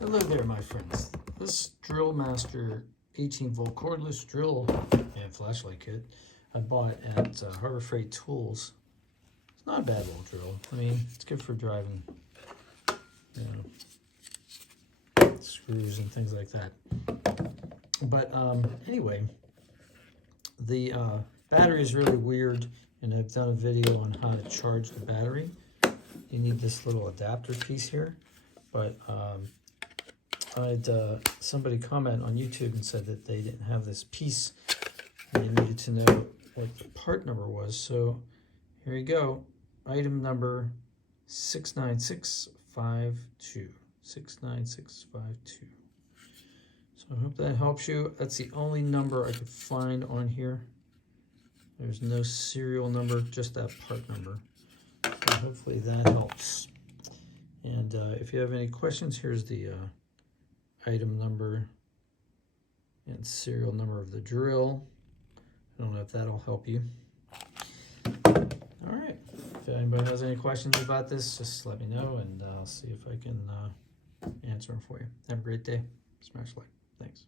Hello there, my friends. This Drill Master 18-volt cordless drill and flashlight kit I bought at Harbor Freight Tools. It's not a bad little drill. I mean, it's good for driving, you know, screws and things like that. But anyway, the battery is really weird, and I've done a video on how to charge the battery. You need this little adapter piece here, but somebody comment on YouTube and said that they didn't have this piece and they needed to know what the part number was. So here you go, item number 69652. 69652. So I hope that helps you. That's the only number I could find on here. There's no serial number, just that part number. So hopefully that helps. And if you have any questions, here's the item number and serial number of the drill. I don't know if that'll help you. All right. If anybody has any questions about this, just let me know, and I'll see if I can answer them for you. Have a great day. Smash like. Thanks.